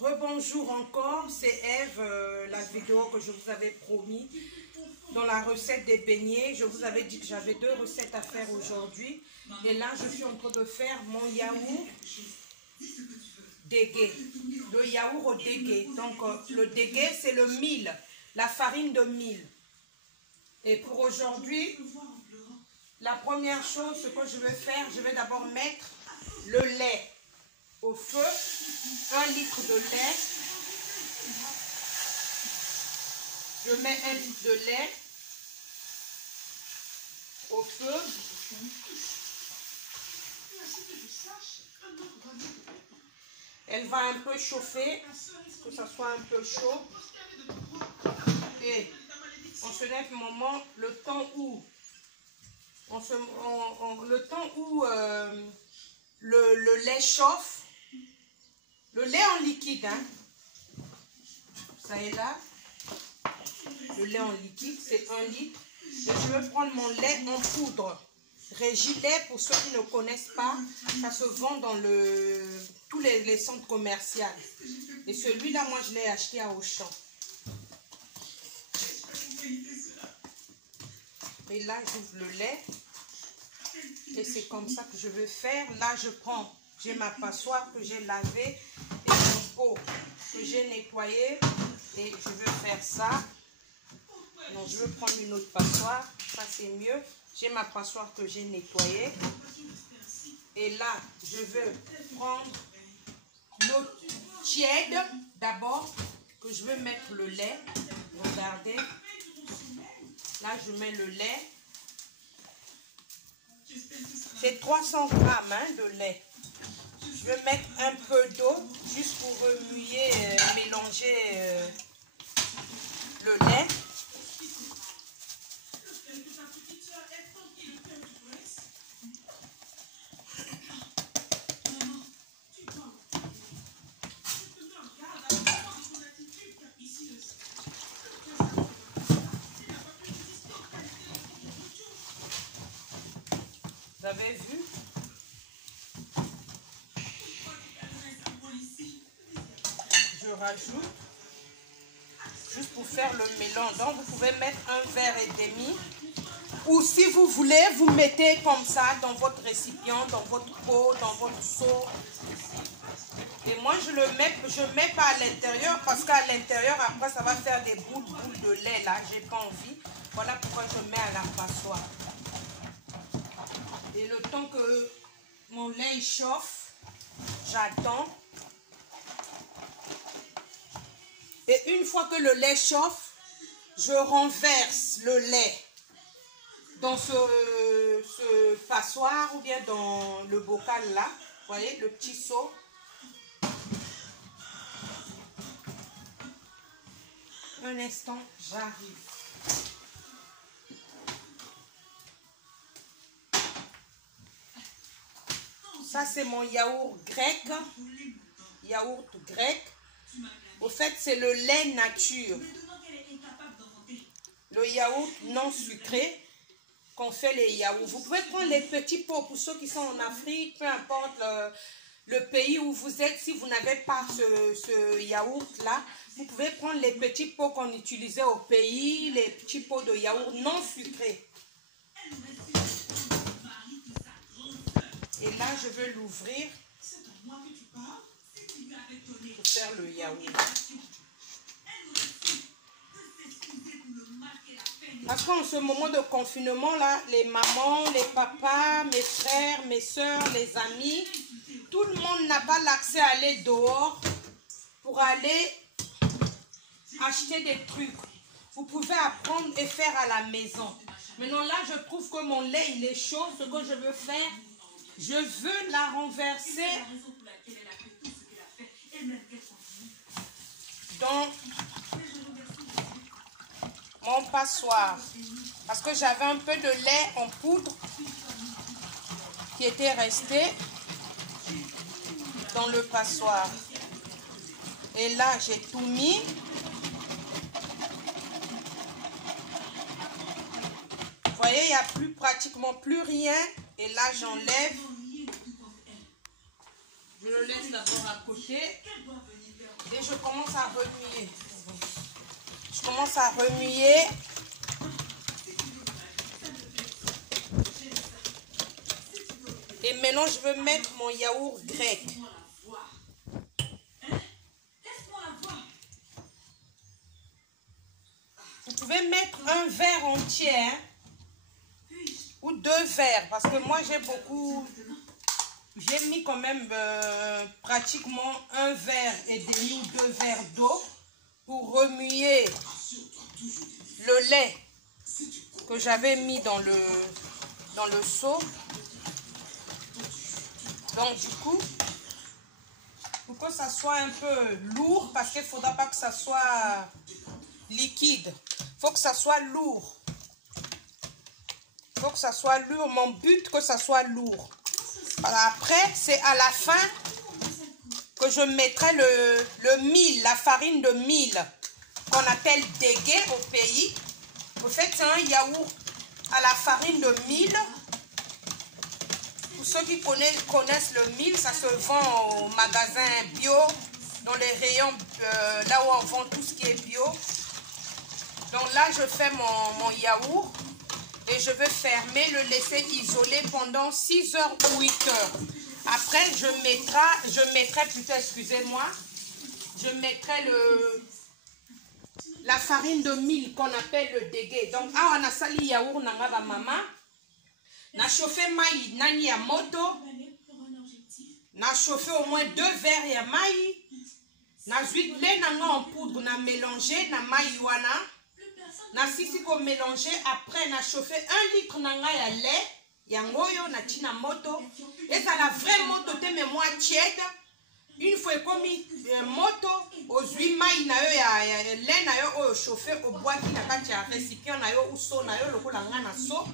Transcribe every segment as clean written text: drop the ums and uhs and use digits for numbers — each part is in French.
Rebonjour encore, c'est Eve, la vidéo que je vous avais promis dans la recette des beignets. Je vous avais dit que j'avais 2 recettes à faire aujourd'hui. Et là, je suis en train de faire mon yaourt dégué. Le yaourt au dégué. Donc, le dégué, c'est le mil, la farine de mil. Et pour aujourd'hui, la première chose, ce que je vais faire, je vais d'abord mettre le lait au feu, 1 litre de lait. Je mets 1 litre de lait au feu. Elle va un peu chauffer, que ça soit un peu chaud. Et on se lève moment, le temps où le lait chauffe. Le lait en liquide, hein. Ça est là. Le lait en liquide, c'est 1 litre. Et je vais prendre mon lait en poudre. Régilet, pour ceux qui ne connaissent pas, ça se vend dans tous les centres commerciaux. Et celui-là, moi, je l'ai acheté à Auchan. Et là, j'ouvre le lait. Et c'est comme ça que je vais faire. Là, j'ai ma passoire que j'ai lavée et mon pot que j'ai nettoyé. Et je vais faire ça. Donc, je vais prendre une autre passoire. Ça, c'est mieux. J'ai ma passoire que j'ai nettoyée. Et là, je vais prendre l'eau tiède d'abord, que je vais mettre le lait. Regardez. Là, je mets le lait. C'est 300 grammes de lait. Je vais mettre un peu d'eau juste pour remuer, mélanger le lait. Vous avez vu? Je rajoute juste pour faire le mélange. Donc vous pouvez mettre 1,5 verre. Ou si vous voulez, vous mettez comme ça dans votre récipient, dans votre pot, dans votre seau. Et moi je mets pas à l'intérieur parce qu'à l'intérieur après ça va faire des boules de lait là. J'ai pas envie. Voilà pourquoi je mets à la passoire. Et le temps que mon lait chauffe, j'attends. Et une fois que le lait chauffe, je renverse le lait dans ce passoire ou bien dans le bocal là. Vous voyez, le petit seau. Un instant, j'arrive. Ça, c'est mon yaourt grec. Yaourt grec. Au fait, c'est le lait nature. Le yaourt non sucré qu'on fait les yaourts. Vous pouvez prendre les petits pots pour ceux qui sont en Afrique, peu importe le pays où vous êtes. Si vous n'avez pas ce yaourt-là, vous pouvez prendre les petits pots qu'on utilisait au pays, les petits pots de yaourt non sucrés. Et là, je vais l'ouvrir pour faire le yaourt. Parce qu'en ce moment de confinement, là, les mamans, les papas, mes frères, mes soeurs, les amis, tout le monde n'a pas l'accès à aller dehors pour aller acheter des trucs. Vous pouvez apprendre et faire à la maison. Maintenant, là, je trouve que mon lait, il est chaud. Ce que je veux faire, je veux la renverser dans mon passoire. Parce que j'avais un peu de lait en poudre qui était resté dans le passoire. Et là, j'ai tout mis. Vous voyez, il n'y a pratiquement plus rien. Et là, j'enlève Je le laisse d'abord à côté. Et je commence à remuer. Je commence à remuer. Et maintenant, je veux mettre mon yaourt grec. Vous pouvez mettre un verre entier, hein, ou 2 verres, parce que moi j'ai beaucoup, j'ai mis quand même pratiquement 1 verre et demi ou 2 verres d'eau pour remuer le lait que j'avais mis dans le seau. Donc du coup, pour que ça soit un peu lourd, parce qu'il ne faudra pas que ça soit liquide. Il faut que ça soit lourd. Il faut que ça soit lourd. Mon but, que ça soit lourd. Après, c'est à la fin que je mettrai le mil, la farine de mil, qu'on appelle dégué au pays. En fait, c'est un yaourt à la farine de mil. Pour ceux qui connaissent le mil, ça se vend au magasin bio, dans les rayons, là où on vend tout ce qui est bio. Donc là, je fais mon yaourt et je vais fermer, le laisser isoler pendant 6 heures ou 8 heures. Après, je mettrai plutôt, excusez-moi, je mettrai la farine de mil qu'on appelle le dégué. Donc, on a sali yaourt nanga ba mama. Na chauffé maï nani ya moto. Na chauffé au moins 2 verres ya maï. Na zuit lait nanga en poudre na mélangé na maï wana. Na sisi ko mélanger, après na chauffé 1 litre nanga ya lait. Yangoyo na tina moto. Et ça la vraie moto te mais moi tiède. Une fois comme moto aux 8 maï na yo ya lait na yo o chauffé au bois qui na kati ya récipient na yo ou so na yo lokola nga na so.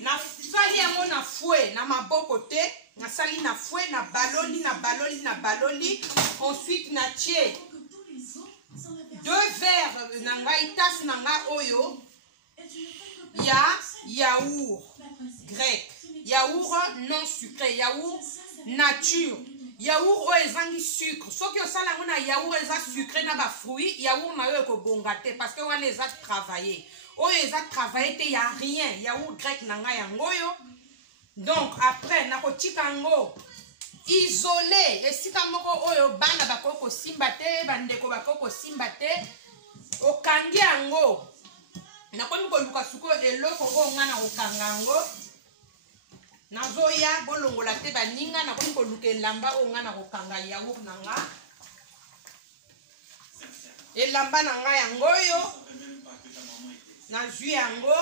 Na sali yango na fouet na maboko te. Na sali na fouet na baloli na baloli na baloli. Ensuite na tie 2 verres nanga itas nanga oyo ya yaourt grec, yaourt non sucré, yaourt nature, yaourt oyo ezangi sucre. Soki osala ngo na yaourt eza sucré na ba fruits, yaourt na yo ekobonga te parce que wana eza travaillé. Oyo eza travaillé te, ya rien, yaourt grec nanga yango yo. Donc après nakotika ngo isolé, esika moko oyo bana bakoko simba te, bandeko bakoko simba te, okangi yango. Nakomi koluka suko eloko oyo ngana okanga yango. Nazoya bolongola te baninga, nakomi koluka elamba oyo ngana okanga yaourt nanga. Elamba nanga yango yo. Nazwi yango.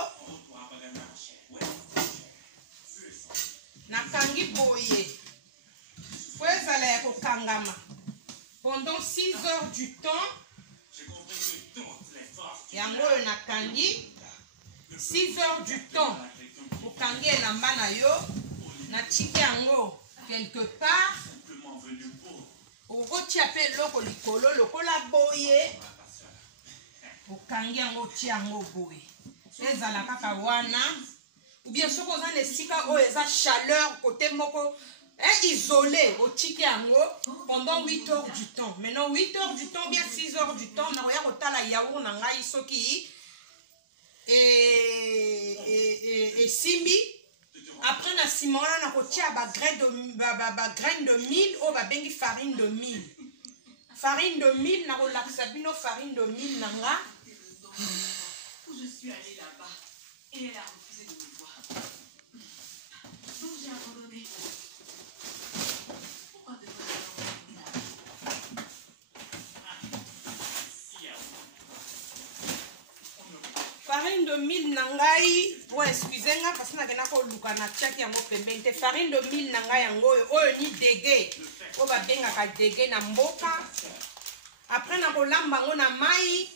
Nakangi boye. Faut ezala ya kokangama pendant 6 heures du temps. Yango yo nakangi 6 heures du temps. Okangi elamba na yo. Natiki yango quelque part. Okotia pe loko likolo lokola boye. Okangi yango tia yango boye. Ezala kaka wana. Ou bien ce qu'on a les sika o eza chaleur côté moko isolé au tiki yango pendant 8 heures du temps. Maintenant 8 heures du temps bien 6 heures du temps na roya kotala yaourt na ngai soki et simbi. Après na simona na kotia ba graine de mil o ba bengi farine de mil. Farine de mil na kolakisa bino farine de mil nanga. Je suis allée là-bas et elle a refusé de me voir. Donc j'ai abandonné. Pourquoi devrais-je abandonner? Farine de mil nangai, bon excusez-moi parce que na kena ko luka na tiaki yango pembente. Farine de mil nangai yango oyo ni dégué. O ba benga ka dégué na mboka. Après na ko lamba ngo na mai.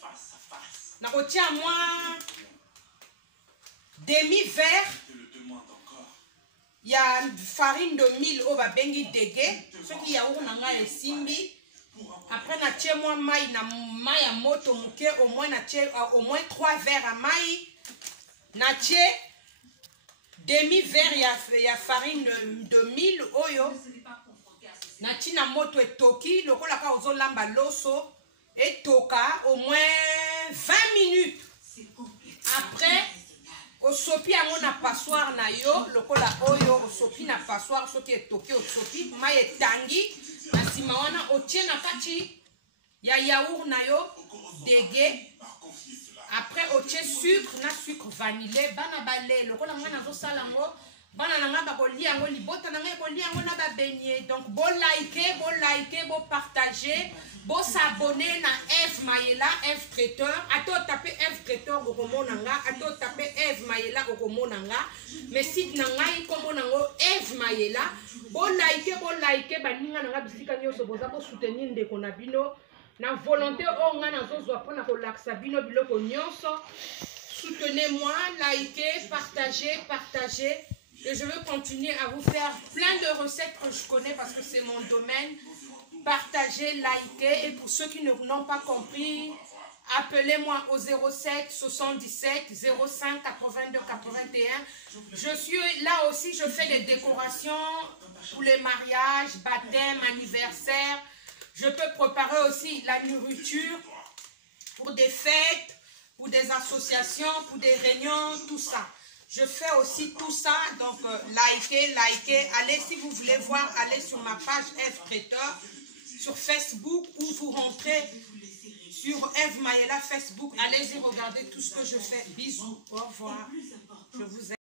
Na ko tia moi demi verre. Il y a farine de mil au ba bengi dégué. Ce qui y a ou nanga e simbi. Après na tie moi mai na mai à moto muke au moins na tie au moins 3 verres à mai. Na tie demi verre ya farine de mil oyo. Natina moto etoki, lokola ka ozolamba loso, etoka au moins 20 minutes. Après, osopi yango na passoire na yo, lokola oyo osopi na passoire, soki etoki osopi, mai etangi, na sima wana otie na kati ya yaourt na yo, dege. Après, otie sucre na sucre vanillé, bana balé, lokola nga nazo salango, bana nanga ba kolia yango libota nanga kolia yango na ba beignet. Donc bo liker, bo partager, bo s'abonner na Eve Mayela, Eve Traiteur. Ato taper Eve Traiteur okomo nanga, ato taper Eve Mayela okomo nanga. Mais si nanga ikomo nango Eve Mayela, bo liker baninga nanga bisika nyoso boza bo soutenir ndeko na bino. Na volonté o nga nazozwa pona ko laksa bino biloko nyonso. Soutenez-moi, likez, partagez. Et je veux continuer à vous faire plein de recettes que je connais parce que c'est mon domaine. Partagez, likez. Et pour ceux qui n'ont pas compris, appelez-moi au 07 77 05 82 81. Je suis là aussi, je fais des décorations pour les mariages, baptêmes, anniversaires. Je peux préparer aussi la nourriture pour des fêtes, pour des associations, pour des réunions, tout ça. Je fais aussi tout ça, donc likez. Allez, si vous voulez voir, allez sur ma page Eve Traiteur, sur Facebook, ou vous rentrez sur Eve Mayela Facebook. Allez-y, regardez tout ce que je fais. Bisous, au revoir. Je vous aime.